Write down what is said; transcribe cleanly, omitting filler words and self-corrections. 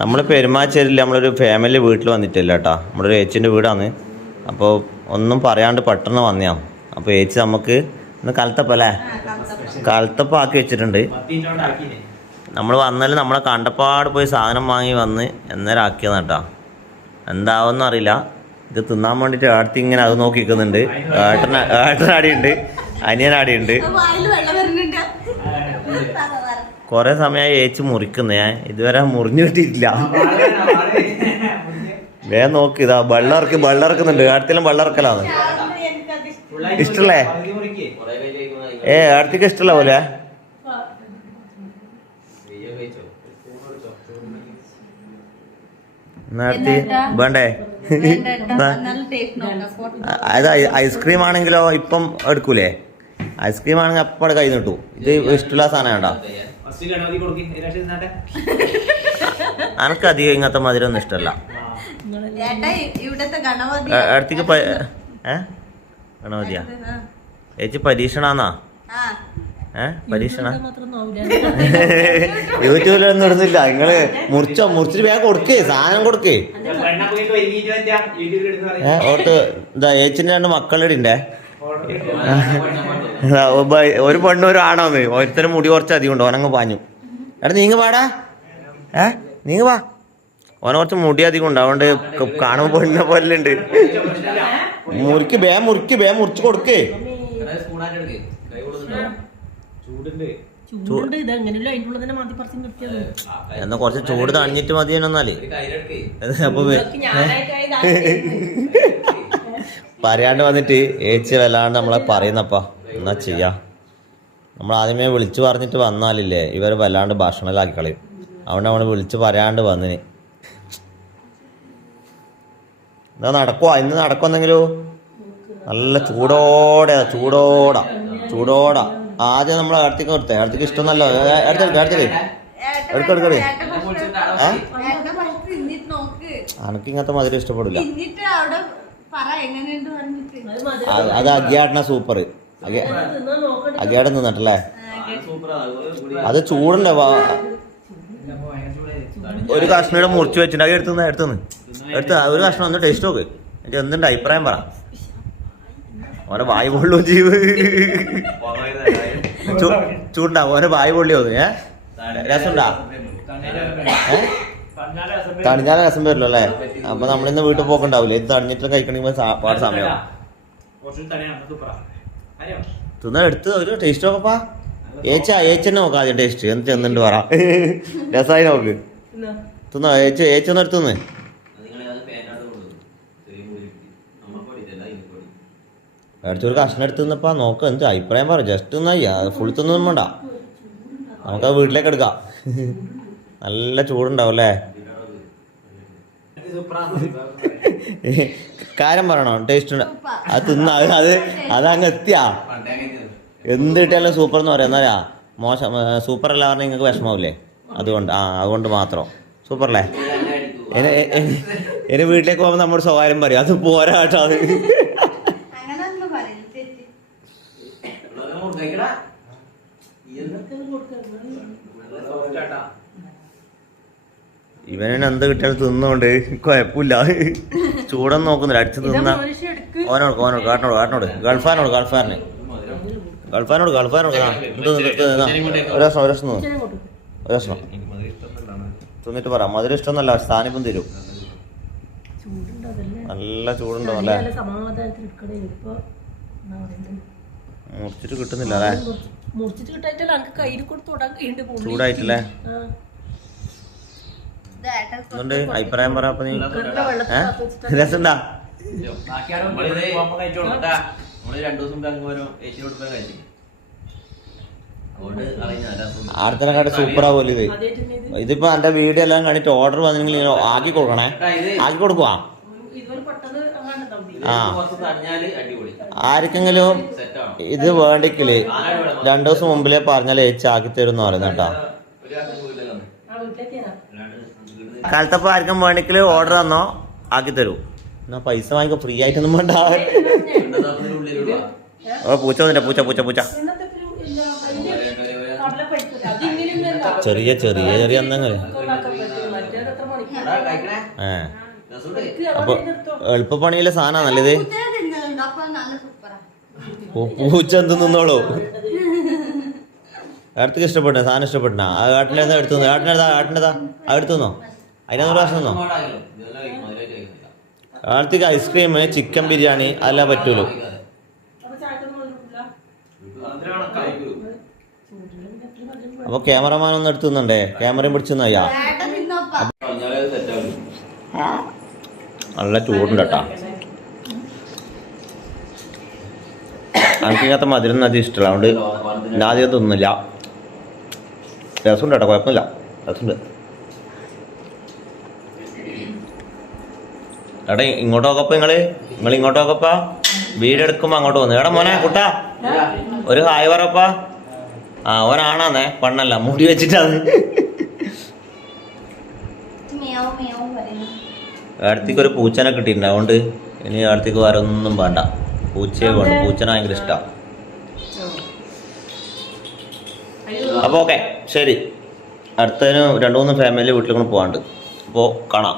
നമ്മൾ പെരുമാച്ചേരിൽ നമ്മളൊരു ഫാമിലി വീട്ടിൽ വന്നിട്ടില്ല കേട്ടോ. നമ്മളൊരു ഏച്ചിൻ്റെ വീടാണ്. അപ്പോൾ ഒന്നും പറയാണ്ട് പെട്ടെന്ന് വന്നതാണ്. അപ്പോൾ ഏച്ചി നമുക്ക് ഇന്ന് കലത്തപ്പം അല്ലേ, കലത്തപ്പം ആക്കി വെച്ചിട്ടുണ്ട്. നമ്മൾ വന്നാലും നമ്മളെ കണ്ടപ്പാട് പോയി സാധനം വാങ്ങി വന്ന് എന്നേരം ആക്കിയതാണ് കേട്ടോ. എന്താവെന്നും അറിയില്ല. ഇത് തിന്നാൻ വേണ്ടിയിട്ട് ഏട്ടത്തി ഇങ്ങനെ അത് നോക്കി നിൽക്കുന്നുണ്ട്. ഏട്ടനാടിയുണ്ട്, അനിയനാടിയുണ്ട്. കുറേ സമയമായി ഏച്ചി മുറിക്കുന്നു. ഞാൻ ഇതുവരെ മുറിഞ്ഞു കിട്ടിയിട്ടില്ല. വേഗം നോക്ക്, ഇതാ വെള്ളമിറക്കുന്നുണ്ട്. ഏടത്തിലും വെള്ളമിറക്കലാണ്. ഇഷ്ടല്ലേ? ഏടത്തേക്ക് ഇഷ്ടമല്ല പോലെ. നേരത്തെ വേണ്ടേ? അത് ഐസ്ക്രീം ആണെങ്കിലോ ഇപ്പം എടുക്കൂലേ? ഐസ്ക്രീം ആണെങ്കിൽ അപ്പാടെ കൈ നീട്ടു. ഇത് ഇഷ്ടമുള്ള സാധനം വേണ്ട. എനക്ക് അധികം ഇങ്ങനത്തെ മധുരം ഒന്നും ഇഷ്ടമല്ല. അടുത്തേക്ക് ഗണപതിയാ ചേച്ചി പരീക്ഷണാന്നാ? പരീക്ഷണ യൂട്യൂബിലൊന്നും ഇടുന്നില്ല. നിങ്ങള് മുറിച്ചിട്ട് വേഗം കൊടുക്കേ, സാധനം കൊടുക്കേ. ഓട്ട് ഇതാ ഏച്ചിന്റെ 2 മക്കളുടെ ഉണ്ടേ. ഒരു പെണ്ണും ഒരു ആണോന്ന്. ഒരുത്തരം മുടി കുറച്ച് അധികം ഉണ്ട്. ഓനങ്ങ് പാഞ്ഞു. എടാ നീങ്ങ് പാടാ, നീങ്ങ് വാ. ഓന കുറച്ച് മുടി അധികം ഉണ്ട്, അതുകൊണ്ട് കാണുമ്പോ പെണ്ണിനെ പോലെ ഉണ്ട്. മുറിച്ച് കൊടുക്കേ. എന്നാ കുറച്ച് ചൂട് തണിഞ്ഞിട്ട് മതി എന്നാല്. അപ്പൊ പറയാണ്ട് വന്നിട്ട് ഏച്ചി വല്ലാണ്ട് നമ്മളെ പറയുന്നപ്പാ. എന്നാ ചെയ്യാ, നമ്മൾ ആദ്യമേ വിളിച്ചു പറഞ്ഞിട്ട് വന്നാലില്ലേ ഇവർ വല്ലാണ്ട് ഭക്ഷണമെല്ലാക്കി കളയും. അതുകൊണ്ട് നമ്മൾ വിളിച്ച് പറയാണ്ട് വന്നിന്. എന്താ നടക്കുവാ? ഇന്ന് നടക്കുന്നെങ്കിലും നല്ല ചൂടോടാ. ആദ്യം നമ്മൾ അടുത്തേക്ക് കൊടുത്തേ. അടുത്തേക്ക് ഇഷ്ടമൊന്നല്ലോ. അടുത്തേക്ക് അനക്ക് ഇങ്ങനത്തെ മധുരം ഇഷ്ടപ്പെടില്ല. അത് അഗിയാട്ടന സൂപ്പർ. അഗിയാട്ടൻ തിന്നിട്ടല്ലേ? അത് ചൂടുണ്ടേ. ഒരു കഷ്ണം മുറിച്ച് വെച്ചിട്ട് അത് എടുത്ത് ഒരു കഷ്ണം ഒന്ന് ടേസ്റ്റ് നോക്ക്. എന്നിട്ട് എന്തുണ്ട് അഭിപ്രായം പറ. ഓരോ വായു പൊള്ളു ജീവ് ചൂടുണ്ടാ. ഓരോ വായു പൊള്ളി തോന്നു. രസമുണ്ടാ? തണിഞ്ഞാല രസം വരില്ലോ അല്ലേ? അപ്പൊ നമ്മളിന്ന് വീട്ടിൽ പോക്കുണ്ടാവില്ലേ? ഇത് തണിഞ്ഞിട്ട് കഴിക്കണമെങ്കിൽ പാട് സമയമാണ്. തിന്നാ എടുത്ത് ഒരു ടേസ്റ്റ് നോക്കപ്പാ. ഏച്ചന്നെ നോക്കാം ആദ്യം ടേസ്റ്റ്. എന്നിട്ട് എന്തുണ്ട് പറ. രസമായി നോക്ക്. തിന്നോ ഏച്ചൊന്ന് എടുത്തുന്ന്. അടുത്തൊരു കഷ്ണം എടുത്ത് നിന്നപ്പാ നോക്ക. എന്ത് അഭിപ്രായം പറ. ജസ്റ്റ് തിന്നായി, ഫുൾ തിന്നൊന്നും വേണ്ട. നമുക്കത് വീട്ടിലേക്ക് എടുക്കാം. നല്ല ചൂടുണ്ടാവും അല്ലേ? കാര്യം പറയണോ? ടേസ്റ്റ് ഉണ്ട്. അത് തിന്നാ അതങ്ങ് എത്തിയാ. എന്ത് കിട്ടിയാലും സൂപ്പർ എന്ന് പറയാം. എന്നാലാ മോശം സൂപ്പർ അല്ല പറഞ്ഞാൽ നിങ്ങൾക്ക് വിഷമാവില്ലേ? അതുകൊണ്ട് മാത്രം സൂപ്പറല്ലേ? ഇനി വീട്ടിലേക്ക് പോകുമ്പോൾ നമ്മുടെ സ്വകാര്യം പറയും. അത് പോരാ കേട്ടോ. അത് ഇവനെ എന്ത് കിട്ടിയാലും തിന്നോണ്ട് കുഴപ്പമില്ല. ചൂടൊന്നും നോക്കുന്നില്ല. അടിച്ച് തിന്ന കാട്ടിനോട് ഗൾഫാരന് ഒരു രസം തിന്നിട്ട് പറ. മധുരം ഇഷ്ടമൊന്നല്ല, സ്ഥാനിപ്പം തരും. നല്ല ചൂടുണ്ടോ അല്ലേ? മുറിച്ചിട്ട് കിട്ടുന്നില്ല അല്ലേ? ചൂടായിട്ടല്ലേ? അതുകൊണ്ട് അഭിപ്രായം പറ. അപ്പൊ നീ രസണ്ടാ? ആടത്തിനെക്കാട്ട് സൂപ്പർ ആവുമല്ലോ ഇത്. ഇതിപ്പോ എന്റെ വീഡിയോ എല്ലാം കണ്ടിട്ട് ഓർഡർ വന്നെങ്കിൽ ആക്കി കൊടുക്കണേ. ആക്കി കൊടുക്കുവാ. ആർക്കെങ്കിലും ഇത് വേണ്ടിക്കില് 2 ദിവസം മുമ്പിലേ പറഞ്ഞാൽ ഏച്ചി ആക്കി തരും എന്ന് പറയുന്നത് കേട്ടോ. കാലത്തപ്പോ ആർക്കും വേണ്ടിക്കില് ഓർഡർ തന്നോ ആക്കി തരൂ. എന്നാ പൈസ വാങ്ങിക്കോ, ഫ്രീ ആയിട്ടൊന്നും വേണ്ട. പൂച്ച വന്നില്ല. പൂച്ച ചെറിയ എന്തെങ്കിലും അപ്പൊ എളുപ്പപ്പണിയിലെ സാധനം നല്ലത്. പൂച്ച എന്ത് നിന്നോളൂ. അടുത്തേക്ക് ഇഷ്ടപ്പെട്ട സാധനം ഇഷ്ടപ്പെട്ട ആ കാട്ടിലേതാ എടുത്തു ആട്ടിനേതാ അത് എടുത്തുന്നോ അതിനൊരു പ്രാവശ്യം നിന്നോ. അടുത്തേക്ക് ഐസ്ക്രീം ചിക്കൻ ബിരിയാണി അതെല്ലാം പറ്റൂലോ. അപ്പൊ ക്യാമറമാൻ ഒന്ന് എടുത്തുന്നുണ്ടേ, ക്യാമറയും പിടിച്ചെന്ന് അയ്യാ. നല്ല ചൂടുണ്ട് കേട്ടാ. എനിക്കിങ്ങനത്തെ മധുരം അത് ഇഷ്ടമല്ല, അതുകൊണ്ട് ഞാൻ അധികം തിന്നില്ല. രസമുണ്ട് കേട്ടോ, കുഴപ്പമില്ല, രസമുണ്ട്. എടാ ഇങ്ങോട്ട് നോക്കപ്പ നിങ്ങൾ ഇങ്ങോട്ട് നോക്കപ്പ. വീഡിയോ എടുക്കുമ്പോ അങ്ങോട്ട് വന്നു. എടാ മോനെ കുട്ടാ ഒരു ഹായ് പറപ്പാ. ആ ഓനാണാന്നേ, പെണ്ണല്ല, മുടി വെച്ചിട്ടാണ്. അടുത്തേക്ക് ഒരു പൂച്ചനെ കിട്ടിയിട്ടുണ്ട്, അതുകൊണ്ട് ഇനി അടുത്തേക്ക് വേറെ ഒന്നും വേണ്ട. പൂച്ചയെ വേണം, പൂച്ചനെ ഭയങ്കര ഇഷ്ടമാണ്. അപ്പോൾ ഓക്കെ ശരി. അടുത്തതിന് 2-3 ഫാമിലി വീട്ടിലേക്ക് പോകാണ്ട്. അപ്പോൾ കാണാം.